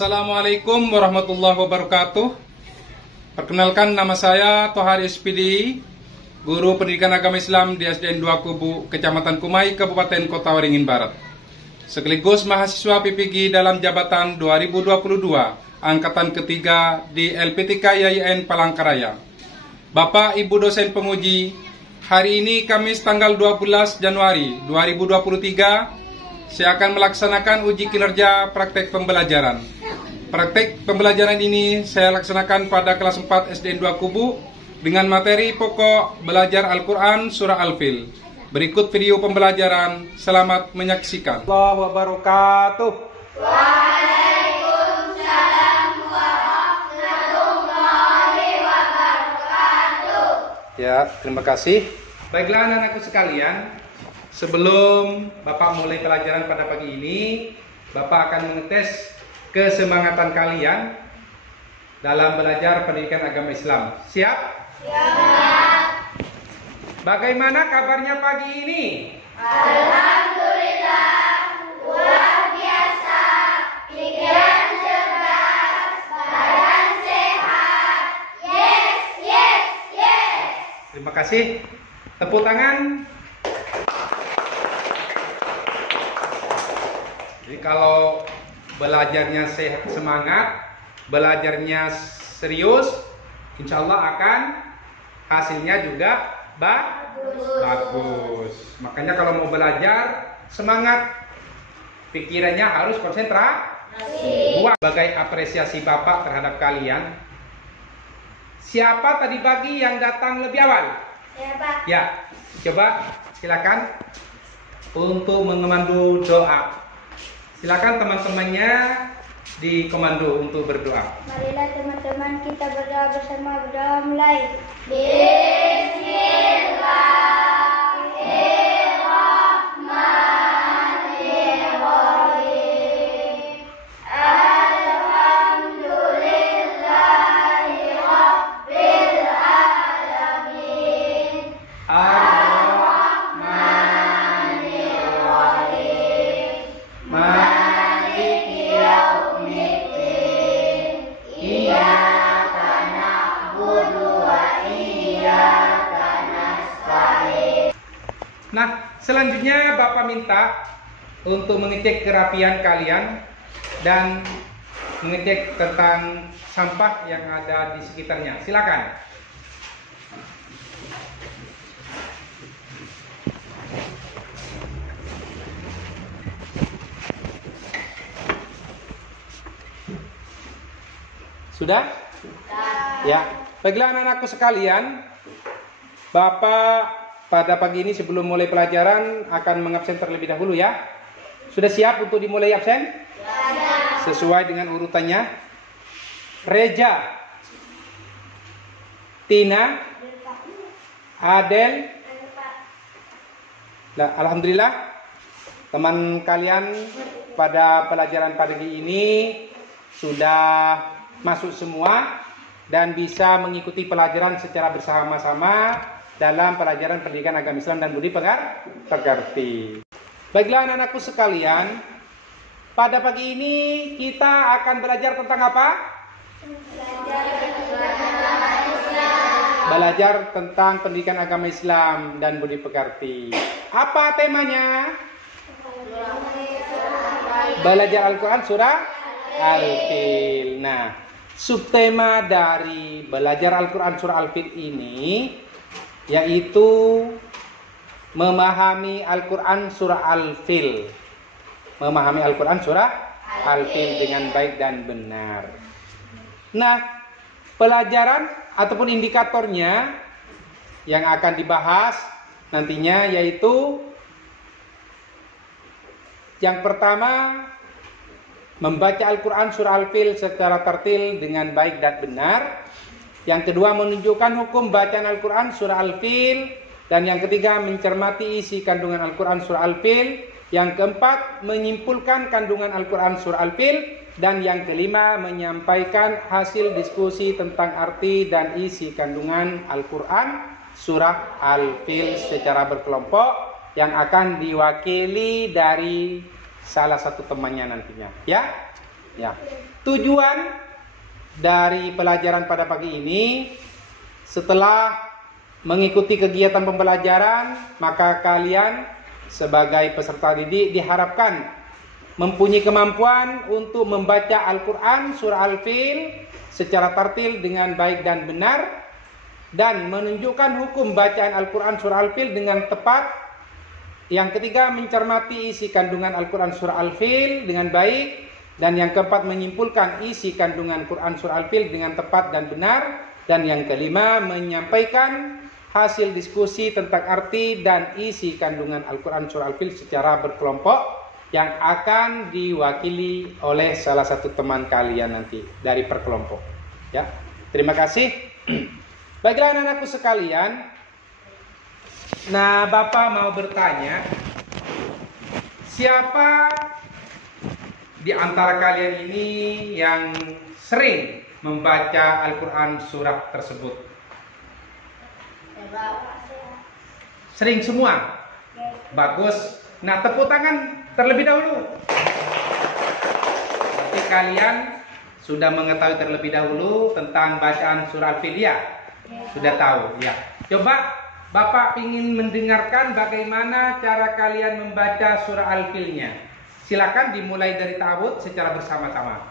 Assalamualaikum warahmatullahi wabarakatuh. Perkenalkan, nama saya Tohari SPD, Guru Pendidikan Agama Islam di SDN 2 Kubu, Kecamatan Kumai, Kabupaten Kota Waringin Barat. Sekaligus mahasiswa PPG dalam jabatan 2022, angkatan ketiga di LPTK YIN Palangkaraya. Bapak Ibu dosen penguji, hari ini Kamis tanggal 12 Januari 2023, saya akan melaksanakan uji kinerja praktek pembelajaran. Praktek pembelajaran ini saya laksanakan pada kelas 4 SDN 2 Kubu dengan materi pokok belajar Al-Quran Surah Al-Fil. Berikut video pembelajaran, selamat menyaksikan. Allahu wabarakatuh. Waalaikumsalam warahmatullahi wabarakatuh. Ya, terima kasih. Baiklah anak-anakku sekalian, sebelum Bapak mulai pelajaran pada pagi ini, Bapak akan mengetes kesemangatan kalian dalam belajar pendidikan agama Islam. Siap? Siap. Bagaimana kabarnya pagi ini? Alhamdulillah, luar biasa. Pikiran cerdas, badan sehat. Yes, yes, yes. Terima kasih. Tepuk tangan. Jadi kalau belajarnya sehat, semangat, belajarnya serius, insya Allah akan hasilnya juga bagus. Makanya kalau mau belajar semangat, pikirannya harus konsentrasi. Sebagai apresiasi Bapak terhadap kalian, siapa tadi pagi yang datang lebih awal? Siapa? Ya, coba silakan untuk mengemandu doa. Silakan teman-temannya di komando untuk berdoa. Marilah teman-teman kita berdoa bersama. Berdoa mulai. Bismillahirrahmanirrahim. Alhamdulillahirabbil alamin. Ar-Rahmanirrahim. Maliki yaumiddin. Iyyaka na'budu wa iyyaka nasta'in. Nah, selanjutnya Bapak minta untuk mengecek kerapian kalian dan mengecek tentang sampah yang ada di sekitarnya. Silakan. Sudah? Ya. Baiklah anak-anakku sekalian, Bapak pada pagi ini sebelum mulai pelajaran akan mengabsen terlebih dahulu ya. Sudah siap untuk dimulai absen? Ya. Sesuai dengan urutannya. Reja, Tina, Adel. Nah, alhamdulillah teman kalian pada pelajaran pagi ini sudah masuk semua dan bisa mengikuti pelajaran secara bersama-sama dalam pelajaran pendidikan agama Islam dan budi pekerti. Baiklah anak-anakku sekalian, pada pagi ini kita akan belajar tentang apa? Belajar tentang pendidikan agama Islam dan budi pekerti. Apa temanya? Belajar Al-Quran Surah Al-Fil. Nah, subtema dari belajar Al-Quran Surah Al-Fil ini yaitu memahami Al-Quran Surah Al-Fil. Memahami Al-Quran Surah Al-Fil dengan baik dan benar. Nah, pelajaran ataupun indikatornya yang akan dibahas nantinya yaitu yang pertama, membaca Al-Quran Surah Al-Fil secara tertil dengan baik dan benar. Yang kedua, menunjukkan hukum bacaan Al-Quran Surah Al-Fil. Dan yang ketiga, mencermati isi kandungan Al-Quran Surah Al-Fil. Yang keempat, menyimpulkan kandungan Al-Quran Surah Al-Fil. Dan yang kelima, menyampaikan hasil diskusi tentang arti dan isi kandungan Al-Quran Surah Al-Fil secara berkelompok, yang akan diwakili dari salah satu temannya nantinya. Ya, Ya. Tujuan dari pelajaran pada pagi ini, setelah mengikuti kegiatan pembelajaran, maka kalian sebagai peserta didik diharapkan mempunyai kemampuan untuk membaca Al-Quran surah Al-Fil secara tartil dengan baik dan benar, dan menunjukkan hukum bacaan Al-Quran surah Al-Fil dengan tepat. Yang ketiga, mencermati isi kandungan Al-Quran surah Al-Fil dengan baik. Dan yang keempat, menyimpulkan isi kandungan Quran surah Al-Fil dengan tepat dan benar. Dan yang kelima, menyampaikan hasil diskusi tentang arti dan isi kandungan Al-Quran surah Al-Fil secara berkelompok, yang akan diwakili oleh salah satu teman kalian nanti dari perkelompok. Ya, terima kasih. Baiklah anak-anakku sekalian. Nah, Bapak mau bertanya, siapa di antara kalian ini yang sering membaca Al-Quran surah tersebut? Sering semua? Bagus. Nah, tepuk tangan terlebih dahulu. Berarti kalian sudah mengetahui terlebih dahulu tentang bacaan surah Al-Fil, ya? Sudah tahu, ya. Coba Bapak ingin mendengarkan bagaimana cara kalian membaca surah Al-Filnya. Silakan dimulai dari ta'awudz secara bersama-sama.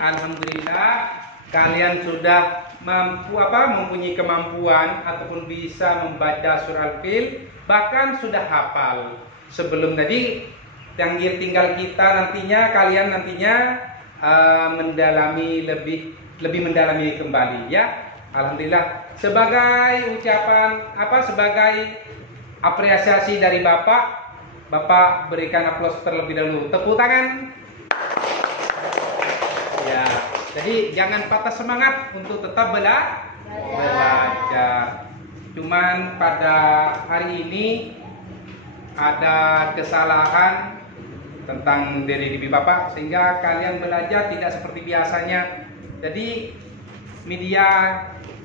Alhamdulillah kalian sudah mempunyai kemampuan ataupun bisa membaca surah Al-Fil, bahkan sudah hafal. Sebelum tadi yang tinggal kita kalian nantinya mendalami lebih mendalami kembali, ya. Alhamdulillah, sebagai ucapan sebagai apresiasi dari Bapak berikan aplaus terlebih dahulu. Tepuk tangan. Ya, jadi jangan patah semangat untuk tetap belajar. Cuman pada hari ini ada kesalahan tentang diri Bapak sehingga kalian belajar tidak seperti biasanya. Jadi media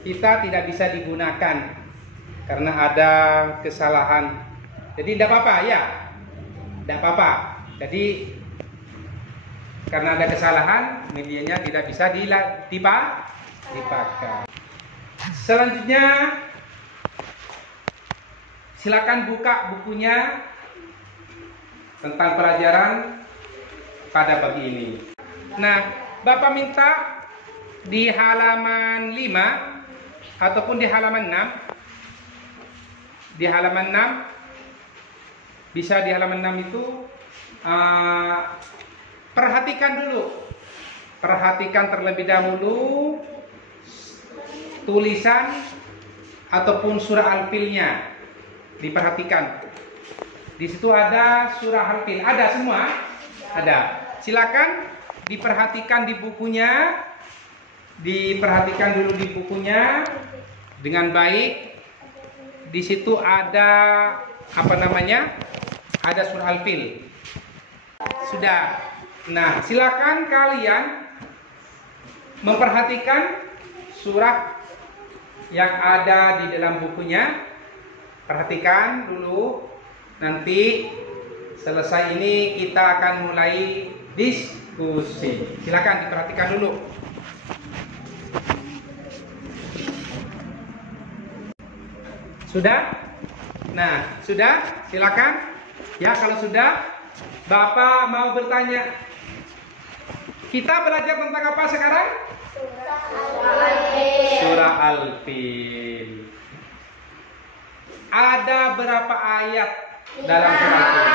kita tidak bisa digunakan karena ada kesalahan. Jadi tidak apa-apa, ya. Tidak apa-apa. Jadi karena ada kesalahan, medianya tidak bisa dipakai. Selanjutnya, silakan buka bukunya tentang pelajaran pada pagi ini. Nah, Bapak minta di halaman 5 ataupun di halaman 6. Di halaman 6, bisa di halaman 6 itu perhatikan terlebih dahulu tulisan ataupun surah Al-Filnya. Diperhatikan. Di situ ada surah Al-Fil. Ada semua? Ada. Silakan diperhatikan di bukunya. Diperhatikan dulu di bukunya dengan baik. Di situ ada ada surah Al-Fil. Sudah. Nah, silakan kalian memperhatikan surah yang ada di dalam bukunya. Perhatikan dulu. Nanti selesai ini kita akan mulai diskusi. Silakan diperhatikan dulu. Sudah? Nah, sudah? Silakan. Ya, kalau sudah, Bapak mau bertanya. Kita belajar tentang apa sekarang? Surah Al-Fil. Ada berapa ayat dalam surah Al-Fil?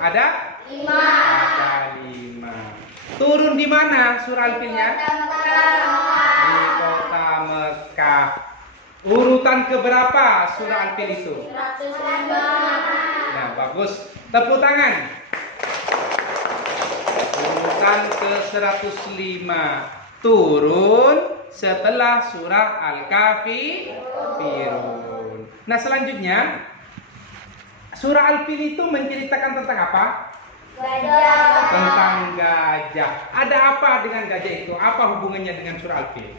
Ada? 5. Ada 5. Turun di mana surah Al-Filnya? Di Mekah. Urutan keberapa surah Al-Fil itu? 105. Nah, bagus. Tepuk tangan. Urutan ke-105 turun setelah surah Al-Kafirun. Nah, selanjutnya surah Al-Fil itu menceritakan tentang apa? Gajah. Tentang gajah. Ada apa dengan gajah itu? Apa hubungannya dengan surah Al-Fil?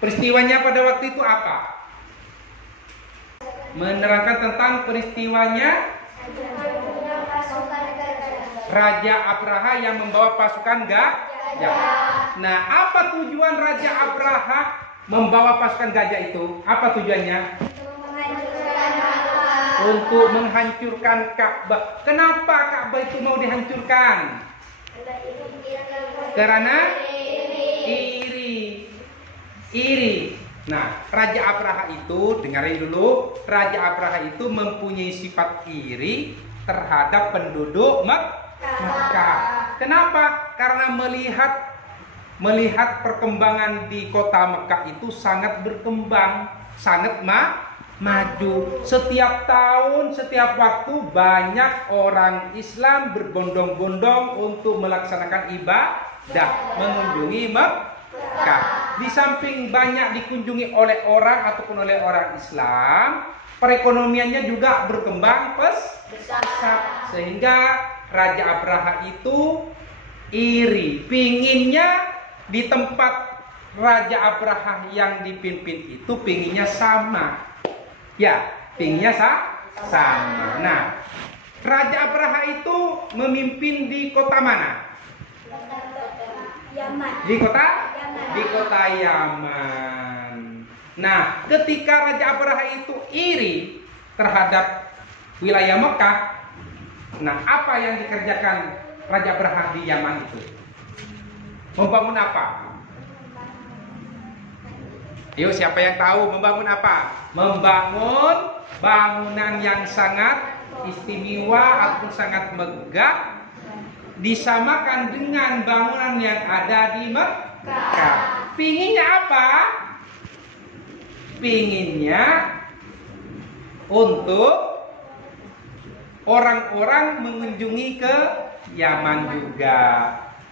Peristiwanya pada waktu itu apa? Menerangkan tentang peristiwanya Raja Abraha yang membawa pasukan gajah. Nah, apa tujuan Raja Abraha membawa pasukan gajah itu? Apa tujuannya? Untuk menghancurkan Ka'bah. Kenapa Ka'bah itu mau dihancurkan? Karena iri. Nah, Raja Abraha itu, dengarin dulu, Raja Abraha itu mempunyai sifat iri terhadap penduduk Mekah. Kenapa? Karena melihat perkembangan di kota Mekah itu sangat berkembang, sangat maju. Setiap tahun, setiap waktu banyak orang Islam berbondong-bondong untuk melaksanakan ibadah, mengunjungi Mekah. Di samping banyak dikunjungi oleh orang ataupun oleh orang Islam, perekonomiannya juga berkembang pesat. Sehingga Raja Abraha itu iri, pinginnya di tempat Raja Abraha yang dipimpin itu pinginnya sama. Ya, pinginnya sama. Nah, Raja Abraha itu memimpin di kota mana? Yaman. Di kota Yaman. Nah, ketika Raja Abraha itu iri terhadap wilayah Mekah, nah apa yang dikerjakan Raja Abraha di Yaman itu? Membangun apa? Yuk, siapa yang tahu membangun apa? Membangun bangunan yang sangat istimewa ataupun sangat megah, disamakan dengan bangunan yang ada di Mekah. Pinginnya apa? Pinginnya untuk orang-orang mengunjungi ke Yaman juga.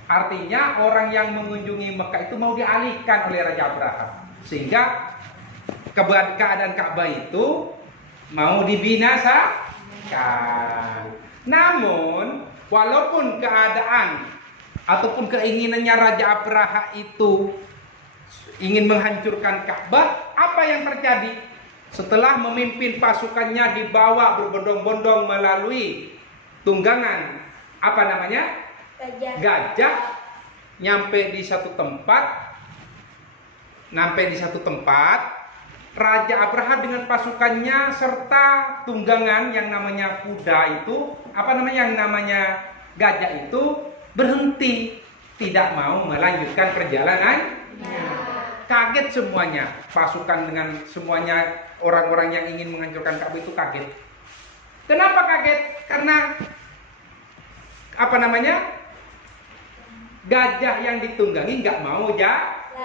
Artinya orang yang mengunjungi Mekah itu mau dialihkan oleh Raja Abraha, sehingga keadaan Ka'bah itu mau dibinasakan. Namun walaupun keadaan ataupun keinginannya Raja Abraha itu ingin menghancurkan Ka'bah, apa yang terjadi? Setelah memimpin pasukannya dibawa berbondong-bondong melalui tunggangan gajah, nyampe di satu tempat, Raja Abraha dengan pasukannya serta tunggangan yang namanya kuda itu, yang namanya gajah itu berhenti, tidak mau melanjutkan perjalanan. Kaget semuanya, pasukan dengan semuanya, orang-orang yang ingin menghancurkan Ka'bah itu kaget. Kenapa kaget? Karena gajah yang ditunggangi nggak mau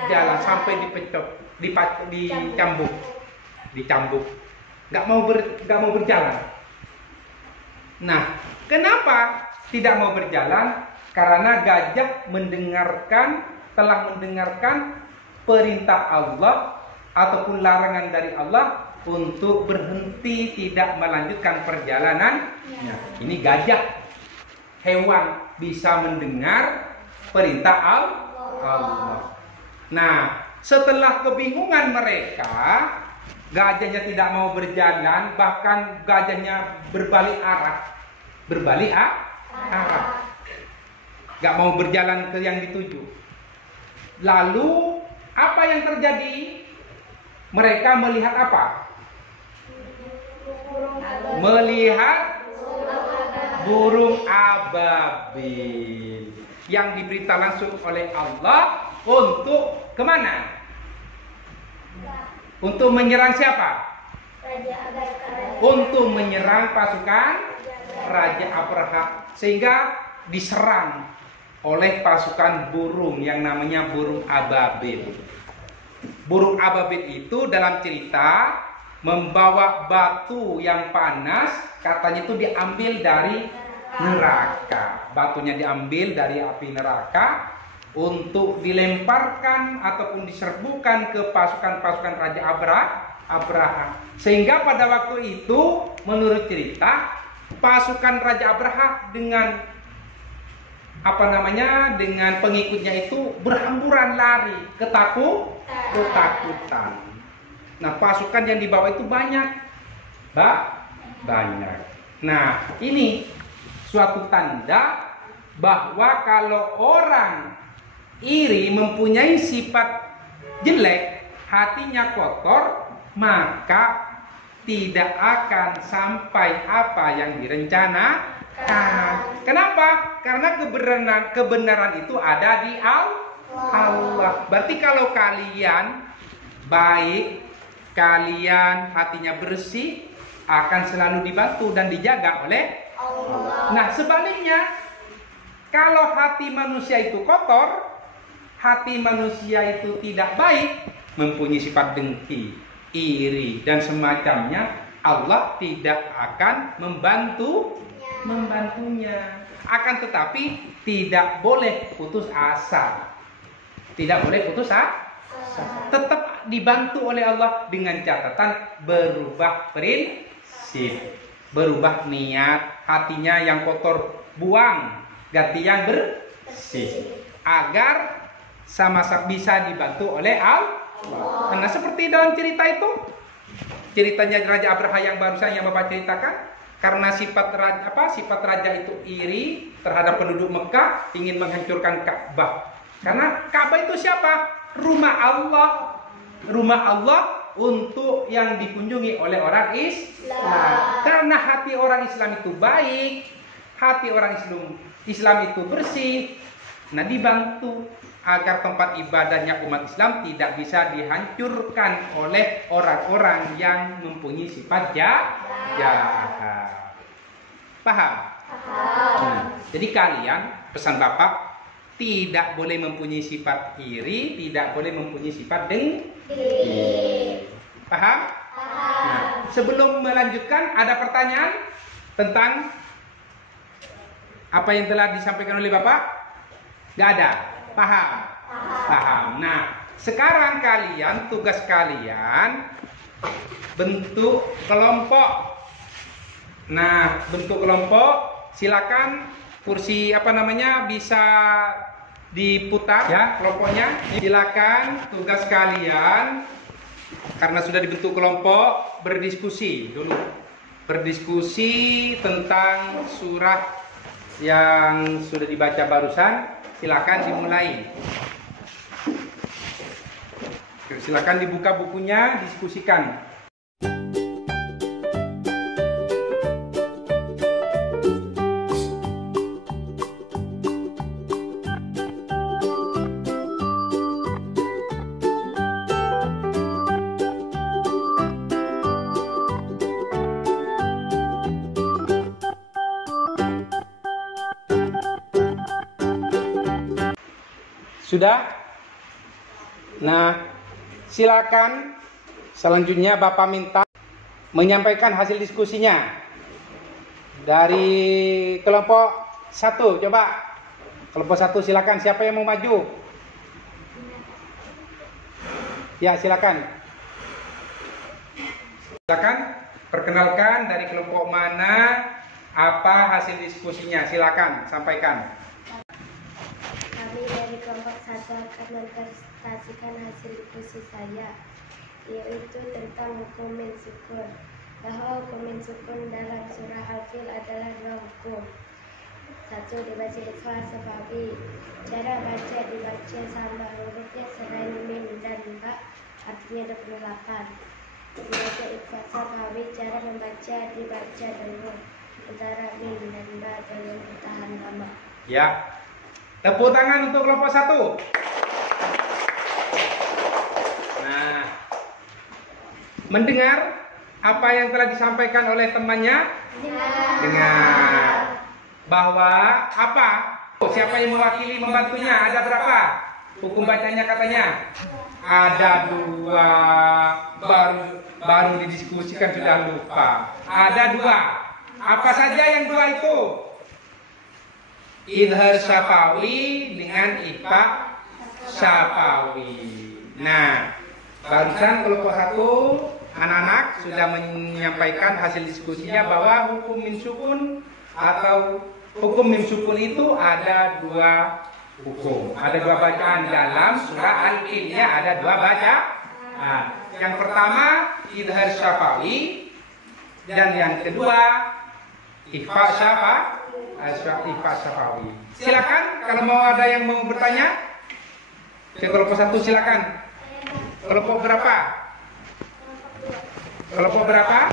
jalan sampai dicambuk, nggak mau berjalan. Nah, kenapa tidak mau berjalan? Karena gajah telah mendengarkan perintah Allah ataupun larangan dari Allah untuk berhenti, tidak melanjutkan perjalanan. Ini gajah, hewan bisa mendengar perintah Allah. Nah, setelah kebingungan mereka, gajahnya tidak mau berjalan, bahkan gajahnya berbalik arah, gak mau berjalan ke yang dituju. Lalu apa yang terjadi? Mereka melihat apa? Melihat burung ababil yang diberita langsung oleh Allah untuk kemana? Untuk menyerang siapa? Untuk menyerang pasukan Raja Abraha, sehingga diserang oleh pasukan burung yang namanya burung ababil. Burung ababil itu dalam cerita membawa batu yang panas, katanya itu diambil dari neraka. Batunya diambil dari api neraka untuk dilemparkan ataupun diserbukan ke pasukan-pasukan Raja Abraha. Sehingga pada waktu itu menurut cerita pasukan Raja Abraha dengan dengan pengikutnya itu berhamburan lari ketakutan. Nah, pasukan yang dibawa itu banyak. Nah, ini suatu tanda bahwa kalau orang iri mempunyai sifat jelek, hatinya kotor, maka tidak akan sampai apa yang direncanakan. Kenapa? Karena kebenaran itu ada di Allah. Berarti kalau kalian baik, kalian hatinya bersih, akan selalu dibantu dan dijaga oleh Allah. Nah, sebaliknya, kalau hati manusia itu kotor, hati manusia itu tidak baik, mempunyai sifat dengki, iri, dan semacamnya, Allah tidak akan membantunya. Akan tetapi tidak boleh putus asa. Tetap dibantu oleh Allah dengan catatan berubah prinsip, berubah niat, hatinya yang kotor buang, ganti yang bersih, agar sama-sama bisa dibantu oleh Allah. Karena seperti dalam cerita itu, ceritanya Raja Abraha yang barusan yang Bapak ceritakan, karena sifat raja itu iri terhadap penduduk Mekah, ingin menghancurkan Ka'bah. Karena Ka'bah itu siapa? Rumah Allah untuk yang dikunjungi oleh orang Islam. Karena hati orang Islam itu baik, hati orang Islam itu bersih, nah dibantu agar tempat ibadahnya umat Islam tidak bisa dihancurkan oleh orang-orang yang mempunyai sifat jahat. Paham? Jadi kalian, pesan Bapak, tidak boleh mempunyai sifat iri, tidak boleh mempunyai sifat dengki. Paham? Nah, sebelum melanjutkan, ada pertanyaan tentang apa yang telah disampaikan oleh Bapak? Gak ada? Paham. Nah, sekarang kalian, tugas kalian bentuk kelompok. Nah, bentuk kelompok, silakan kursi bisa diputar ya kelompoknya. Silakan, tugas kalian karena sudah dibentuk kelompok, berdiskusi dulu. Berdiskusi tentang surah yang sudah dibaca barusan. Silakan dimulai. Silakan dibuka bukunya, diskusikan. Sudah? Nah, silakan selanjutnya Bapak minta menyampaikan hasil diskusinya dari kelompok 1. Coba kelompok 1 silakan, siapa yang mau maju? Ya, silakan. Silakan perkenalkan dari kelompok mana, apa hasil diskusinya, silakan sampaikan. Kami dari kelompok 1 akan mempresentasikan hasil diskusi saya, yaitu tentang hukum mensukun. Bahwa hukum mensukun dalam surah Al-Fil adalah 2 hukum. 1. Dibaca ikhfa safawi. Cara baca dibaca sama hurufnya selain mim dan ba, artinya 28. Dibaca ikhfa safawi, cara membaca dibaca dulu antara mim dan ba dengan ditahan lama. Ya. Tepuk tangan untuk kelompok 1. Nah, mendengar apa yang telah disampaikan oleh temannya? Dengar. Bahwa apa? Siapa yang mewakili membantunya? Ada berapa? Hukum bacanya katanya ada dua, baru didiskusikan sudah lupa. Ada dua. Apa saja yang dua itu? Idhar syafawi dengan ikhfa syafawi. Nah, barusan kelompok satu anak-anak sudah menyampaikan hasil diskusinya bahwa hukum mim sukun atau hukum mim sukun itu ada dua hukum. Ada dua bacaan dalam surah Al-Fil, ya, ada dua baca. Nah, yang pertama idhar syafawi dan yang kedua ikhfa syafawi. Silakan kalau mau ada yang mau bertanya. Ke kelompok satu silakan. Kelompok berapa? Kelompok berapa?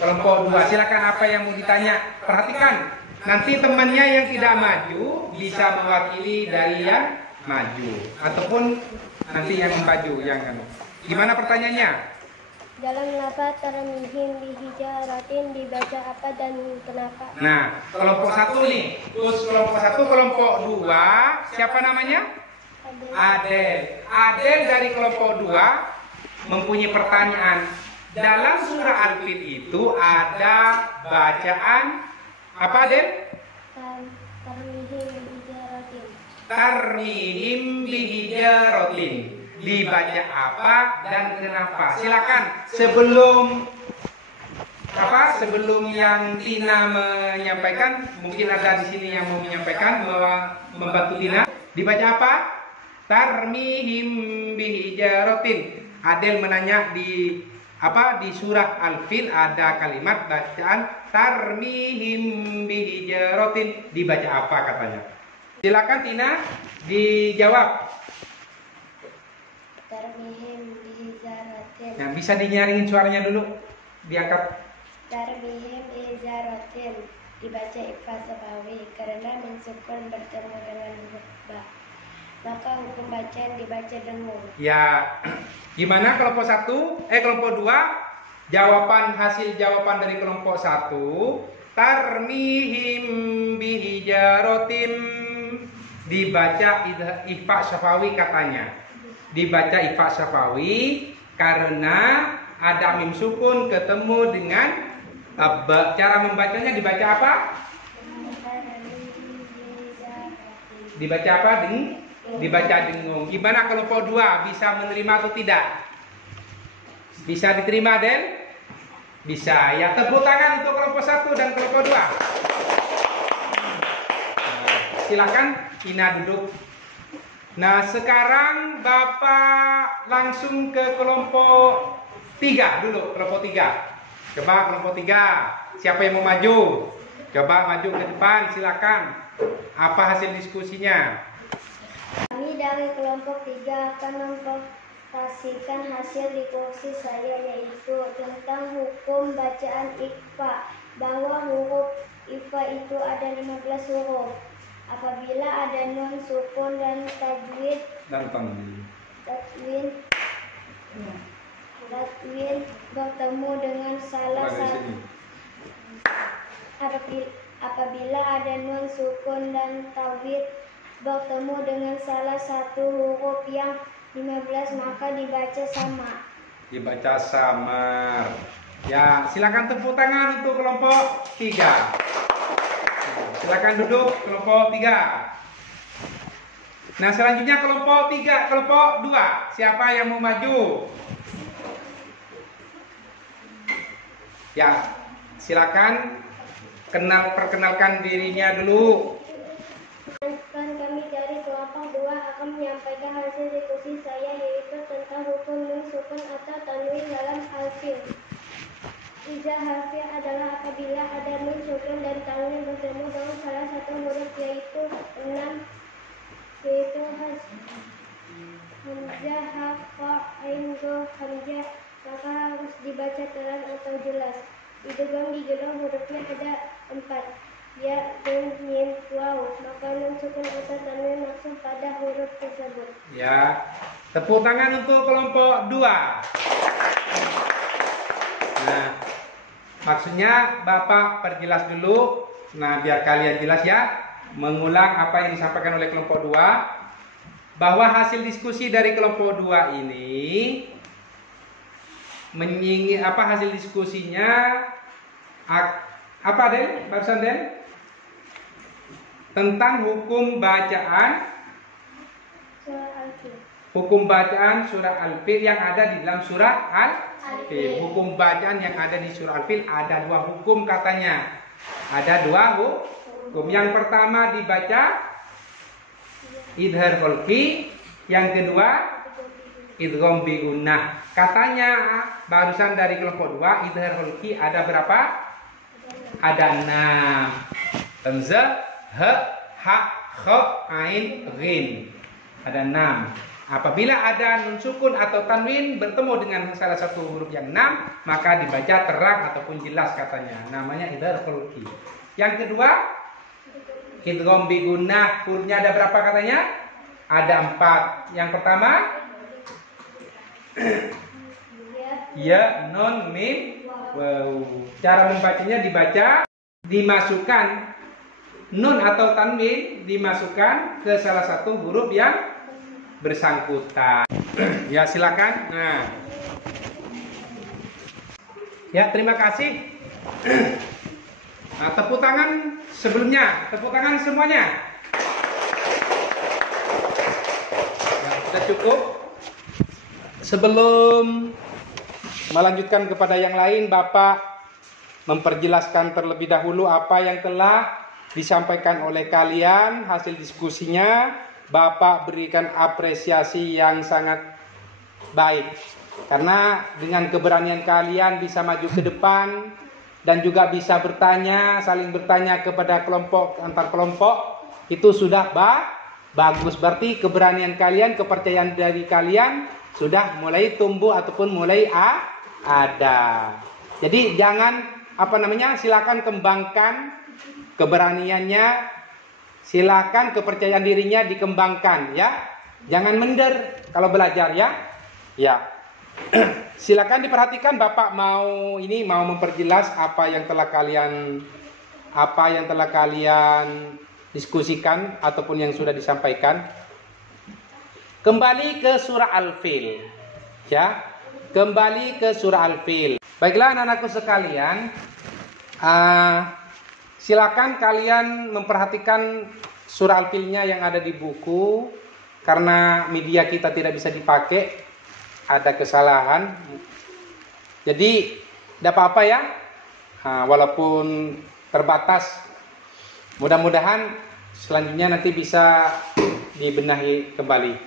Kelompok dua. Silakan apa yang mau ditanya. Perhatikan. Nanti temannya yang tidak maju bisa mewakili dari yang maju ataupun nanti yang maju yang kan. Gimana pertanyaannya? Dalam lafaz tarmihim bihijaratin dibaca apa dan kenapa? Nah, kelompok satu nih. Terus kelompok satu, kelompok dua. Siapa namanya? Adel. Adel dari kelompok dua mempunyai pertanyaan. Dalam surah Al-Fil itu ada bacaan apa, Adel? Tarmihim bihijaratin. Tarmihim bihijaratin. Dibaca apa dan kenapa? Silakan sebelum sebelum yang Tina menyampaikan, mungkin ada di sini yang mau menyampaikan membantu Tina. Dibaca apa? Tarmihim bihijaratin. Adel menanya di surah Al-Fil ada kalimat bacaan tarmihim bihijaratin. Dibaca apa katanya? Silakan Tina dijawab. Tarmihim bihijaratin. Nah, bisa dinyaringin suaranya dulu, diangkat. Tarmihim bihijaratin dibaca ikhfa syafawi karena mensukun bertemu dengan huruf ba. Maka hukum bacaan dibaca dengung. Ya, gimana kelompok satu? Kelompok dua? Hasil jawaban dari kelompok satu. Tarmihim bihijaratin dibaca ikhfa syafawi katanya. Dibaca ikhfa syafawi karena ada mim sukun ketemu dengan cara membacanya dibaca apa? Dibaca apa? Dibaca dengung. Gimana kelompok dua? Bisa menerima atau tidak? Bisa diterima, Den? Bisa. Ya, tepuk tangan untuk kelompok satu dan kelompok dua. Silakan Ina duduk. Nah, sekarang Bapak langsung ke kelompok 3 dulu, kelompok 3. Coba kelompok 3, siapa yang mau maju? Coba maju ke depan, silakan. Apa hasil diskusinya? Kami dari kelompok 3 akan mempresentasikan hasil diskusi saya, yaitu tentang hukum bacaan ikhfa, bahwa huruf ikhfa itu ada 15 huruf. Apabila ada nun sukun dan tajwid bertemu dengan salah satu. Apabila ada nun sukun dan tajwid bertemu dengan salah satu huruf yang 15 maka dibaca sama. Dibaca samar. Ya, silakan tepuk tangan untuk kelompok 3. Silakan duduk kelompok 3. Nah, selanjutnya kelompok 2. Siapa yang mau maju? Ya, silakan perkenalkan dirinya dulu. Kami dari kelompok 2 akan menyampaikan hasil diskusi saya, yaitu tentang hukum nun sukun atau tanwin dalam Al-Fil. Iza harfiah adalah apabila ada nun sukun dan tanwin bertemu dengan salah satu huruf, yaitu hamzah, ha, ain, go, hamzah, maka harus dibaca terang atau jelas. Di dalam hurufnya ada 4, ya, nun, mim, waw, maka nun sukun atau tanwin maksud pada huruf tersebut. Ya, tepuk tangan untuk kelompok 2. Nah, maksudnya Bapak perjelas dulu. Nah, biar kalian jelas ya, mengulang apa yang disampaikan oleh kelompok 2. bahwa hasil diskusi dari kelompok 2 ini hasil diskusinya apa Den? Barusan Den? Tentang hukum bacaan surah Al-Fil yang ada di dalam surah Al-Fil. Hukum bacaan yang ada di surah Al-Fil ada 2 hukum katanya. Ada 2 hukum. Yang pertama dibaca idhar kholqi, yang kedua idgham bi gunnah. Katanya barusan dari kelompok 2 idhar kholqi ada berapa? Ada 6. Hamzah, ha, ha, kha, ain, ghin. Ada 6. Apabila ada nun sukun atau tanwin bertemu dengan salah satu huruf yang 6, maka dibaca terang ataupun jelas katanya. Namanya idhar kholqi. Yang kedua, idgham bi gunnah. Hurufnya ada berapa katanya? Ada 4. Yang pertama ya, nun, mim, waw. Cara membacanya dimasukkan nun atau tanwin dimasukkan ke salah satu huruf yang bersangkutan. Ya, silakan. Nah. Ya, terima kasih. Nah, tepuk tangan sebelumnya, tepuk tangan semuanya. Ya, sudah cukup. Sebelum melanjutkan kepada yang lain, Bapak memperjelaskan terlebih dahulu apa yang telah disampaikan oleh kalian, hasil diskusinya. Bapak berikan apresiasi yang sangat baik, karena dengan keberanian kalian bisa maju ke depan dan juga bisa bertanya, saling bertanya kepada kelompok, antar kelompok. Itu sudah bagus. Berarti keberanian kalian, kepercayaan dari kalian sudah mulai tumbuh ataupun mulai ada. Jadi jangan silakan kembangkan keberaniannya, silakan kepercayaan dirinya dikembangkan ya. Jangan minder kalau belajar ya. Ya. Silakan diperhatikan, Bapak mau memperjelas apa yang telah kalian diskusikan ataupun yang sudah disampaikan. Kembali ke surah Al-Fil. Ya. Kembali ke surah Al-Fil. Baiklah anak-anakku sekalian, silakan kalian memperhatikan surah Al-Filnya yang ada di buku, karena media kita tidak bisa dipakai, ada kesalahan. Jadi tidak apa-apa ya, walaupun terbatas. Mudah-mudahan selanjutnya nanti bisa dibenahi kembali.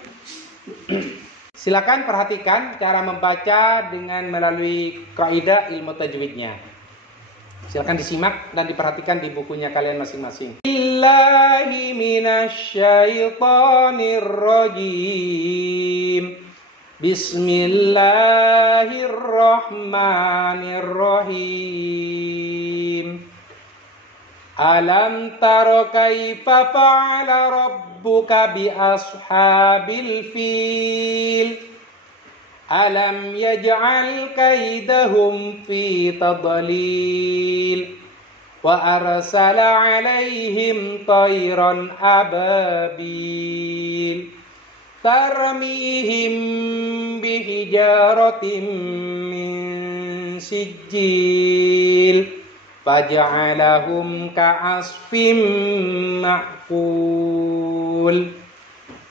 Silakan perhatikan cara membaca dengan melalui kaidah ilmu tajwidnya. Silakan disimak dan diperhatikan di bukunya kalian masing-masing. Billahi minasyaitonir rajim. Bismillahirrahmanirrahim. Alam tara kaifa fa'ala rabbuka bi ashabil fil. Alam yaj'al kaidahum fi tadlil. Wa arsala 'alaihim tayran ababil. Tarmihim bihijaratin min sijil. Faja'alahum ka'asfim ma'kul.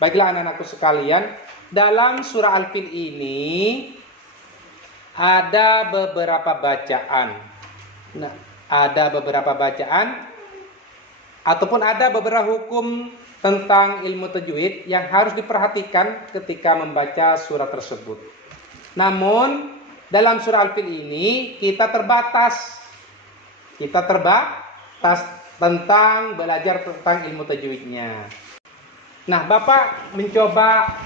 Baiklah anak-anakku sekalian, dalam surah Al-Fil ini ada beberapa bacaan. Nah, ada beberapa bacaan ataupun ada beberapa hukum tentang ilmu tajwid yang harus diperhatikan ketika membaca surah tersebut. Namun dalam surah Al-Fil ini kita terbatas tentang belajar tentang ilmu tajwidnya. Nah, Bapak mencoba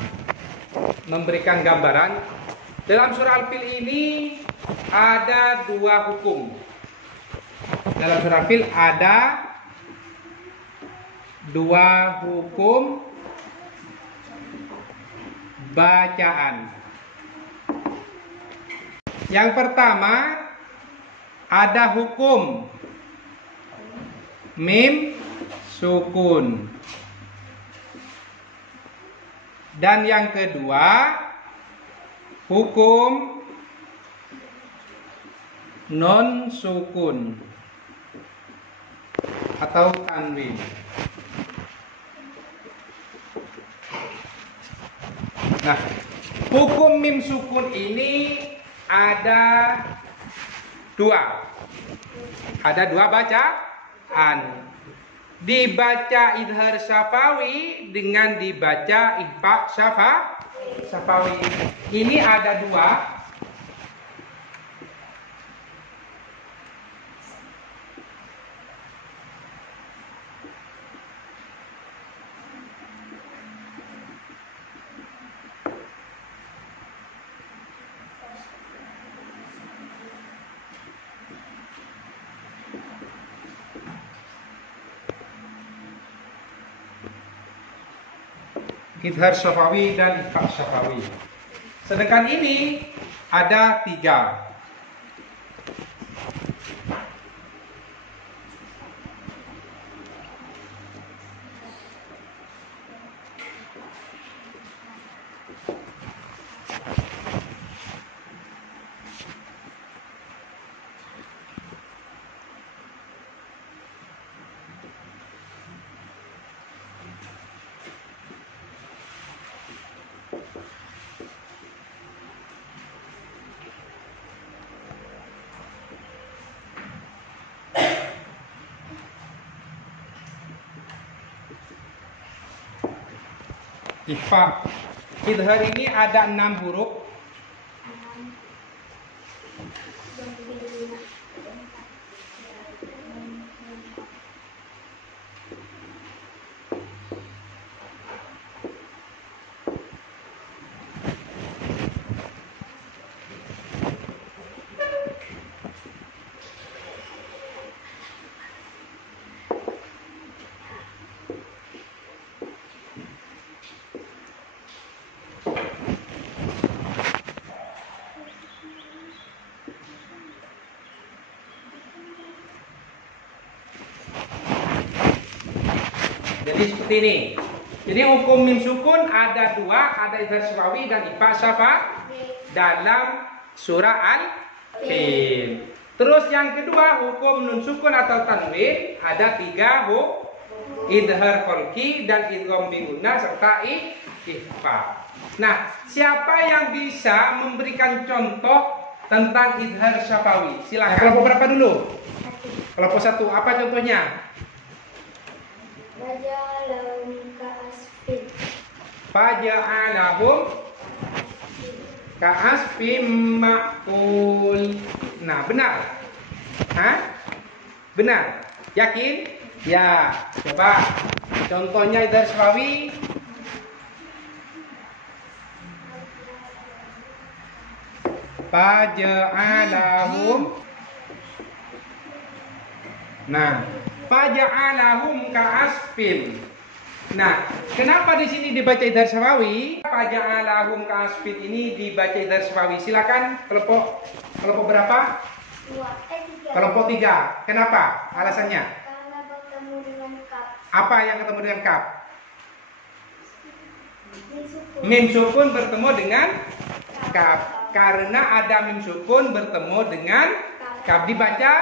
memberikan gambaran. Dalam surah Al-Fil ini ada 2 hukum. Dalam surah Al-Fil ada 2 hukum bacaan. Yang pertama ada hukum mim sukun. Dan yang kedua, hukum non sukun atau tanwin. Nah, hukum mim sukun ini ada dua. Ada dua bacaan. Dibaca idhar syafawi dengan dibaca ikhfa syafawi. Ini ada dua. Idhar syafawi dan ikhfa syafawi. Sedangkan ini ada tiga. Ikhfa. Idhar ini ada 6 huruf. Jadi seperti ini. Jadi hukum mim sukun ada dua, ada idhar syafawi dan ikhfa syafawi dalam surah Al-Fil. Terus yang kedua, hukum nun sukun atau tanwin ada tiga, idhar kholqi dan idgham biguna serta ikhfa. Nah, siapa yang bisa memberikan contoh tentang idhar syafawi? Silakan. Kelompok berapa dulu? Kelompok 1. Apa contohnya? Faja'alahum ka'asfin. Faja'alahum ka'asfin ma'kul. Nah, benar. Hah? Benar. Yakin? Ya. Coba contohnya idhar syafawi. Faja'alahum. Nah, faja'alahum ka'asfin. Nah, kenapa di sini dibaca idhar syafawi? Faja'alahum ka'asfin ini dibaca idhar syafawi. Silakan kelompok berapa? 3. Kelompok 3. Kenapa? Alasannya? Karena bertemu dengan kaf. Apa yang ketemu dengan kaf? Mim sukun. Mim sukun bertemu dengan kaf. Karena ada mim sukun bertemu dengan kaf, dibaca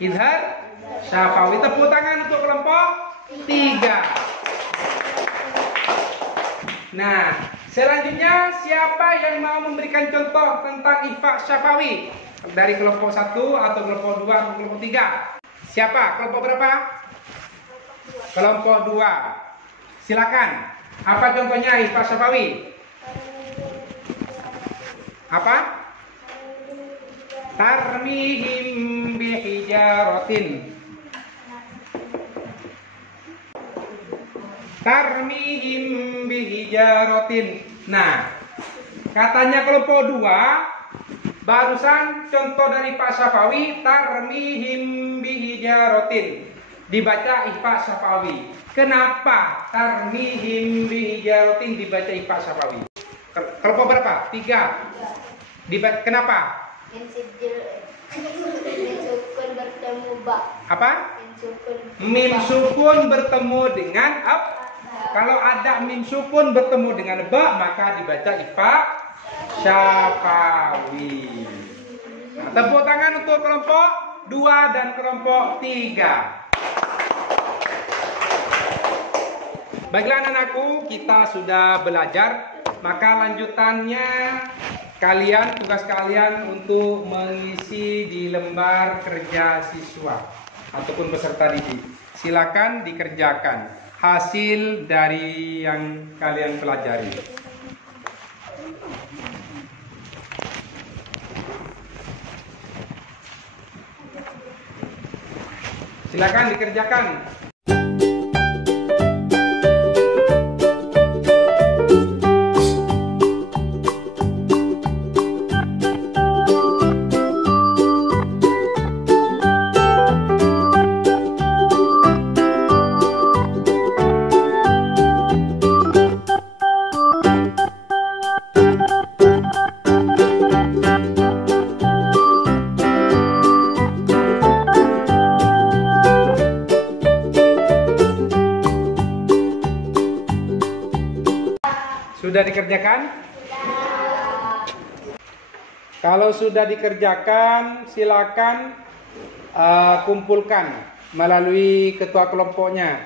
idhar syafawi. Tepuk tangan untuk kelompok 3. Nah, selanjutnya siapa yang mau memberikan contoh tentang ikhfa syafawi? Dari kelompok 1 atau kelompok 2 atau kelompok 3? Siapa? Kelompok berapa? Kelompok 2. Silakan. Apa contohnya ikhfa syafawi? Apa? Tarmihim bihijaratin. Tarmihim bihijaratin. Nah, katanya kelompok 2, barusan contoh dari Pak Syafawi, tarmihim bihijaratin. Dibaca ikhfa syafawi. Kenapa tarmihim bihijaratin dibaca ikhfa syafawi? Kelompok berapa? 3. Kenapa? Mim sukun bertemu ba. Apa? Mim sukun. Mim sukun bertemu dengan Kalau ada mim sukun bertemu dengan ba, maka dibaca ifa syafawi. Nah, tepuk tangan untuk kelompok 2 dan kelompok 3. Baiklah anak-anakku, kita sudah belajar. Maka lanjutannya tugas kalian untuk mengisi di lembar kerja siswa ataupun peserta didik. Silakan dikerjakan hasil dari yang kalian pelajari. Silakan dikerjakan. Sudah dikerjakan? Kalau sudah dikerjakan, silakan kumpulkan melalui ketua kelompoknya.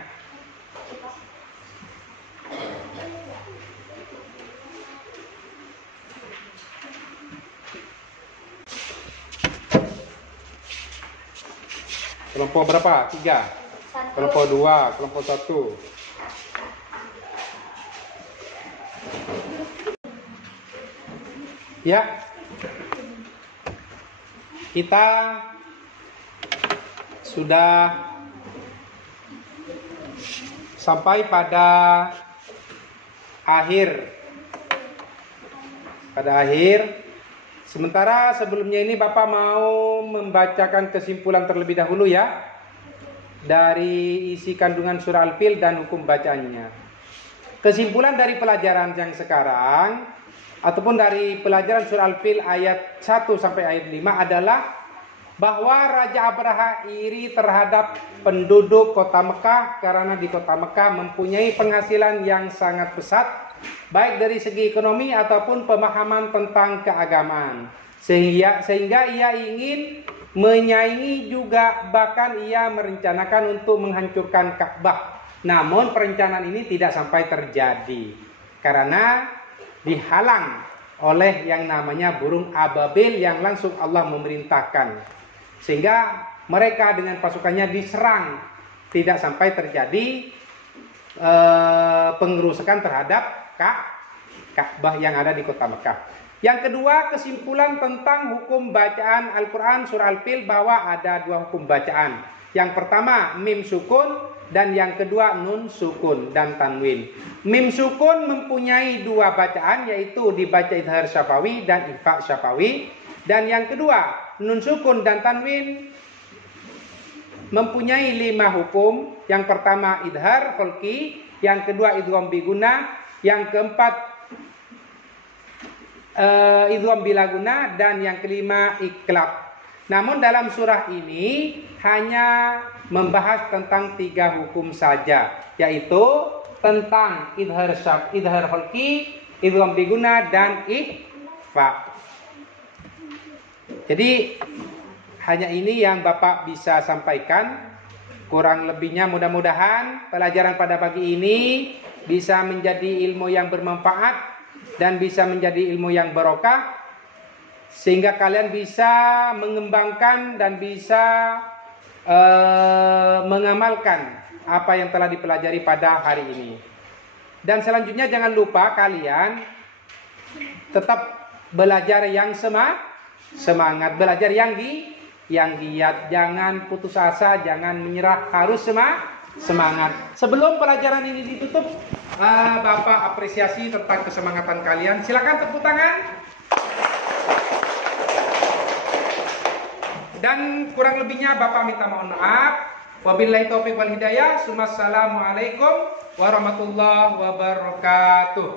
Kelompok berapa? 3. Kelompok 2, kelompok 1. Ya, kita sudah sampai pada akhir. Sementara sebelumnya ini Bapak mau membacakan kesimpulan terlebih dahulu ya, dari isi kandungan surah Al-Fil dan hukum bacaannya. Kesimpulan dari pelajaran yang sekarang ataupun dari pelajaran surah Al-Fil ayat 1 sampai ayat 5 adalah bahwa Raja Abraha iri terhadap penduduk kota Mekah karena di kota Mekah mempunyai penghasilan yang sangat pesat baik dari segi ekonomi ataupun pemahaman tentang keagamaan, sehingga ia ingin menyaingi juga, bahkan ia merencanakan untuk menghancurkan Ka'bah. Namun perencanaan ini tidak sampai terjadi karena dihalang oleh yang namanya burung ababil yang langsung Allah memerintahkan, sehingga mereka dengan pasukannya diserang, tidak sampai terjadi pengerusakan terhadap Ka'bah yang ada di kota Mekah. Yang kedua, kesimpulan tentang hukum bacaan Al-Quran surah Al-Fil bahwa ada 2 hukum bacaan. Yang pertama mim sukun dan yang kedua nun sukun dan tanwin. Mim sukun mempunyai 2 bacaan, yaitu dibaca idhar syafawi dan ifa syafawi. Dan yang kedua nun sukun dan tanwin mempunyai 5 hukum. Yang pertama idhar kholqi, yang kedua idgham biguna, yang keempat idgham bilaguna, dan yang kelima iklab. Namun dalam surah ini hanya membahas tentang 3 hukum saja, yaitu tentang idhar kholqi, idgham biguna, dan ikhfa. Jadi hanya ini yang Bapak bisa sampaikan. Kurang lebihnya mudah-mudahan pelajaran pada pagi ini bisa menjadi ilmu yang bermanfaat dan bisa menjadi ilmu yang barokah, sehingga kalian bisa mengembangkan dan bisa mengamalkan apa yang telah dipelajari pada hari ini. Dan selanjutnya jangan lupa kalian tetap belajar yang semangat, belajar yang giat, jangan putus asa, jangan menyerah, harus semangat. Sebelum pelajaran ini ditutup, Bapak apresiasi tentang kesemangatan kalian. Silakan tepuk tangan. Dan kurang lebihnya Bapak minta mohon maaf. Wabillahi taufiq wal hidayah. Assalamualaikum warahmatullahi wabarakatuh.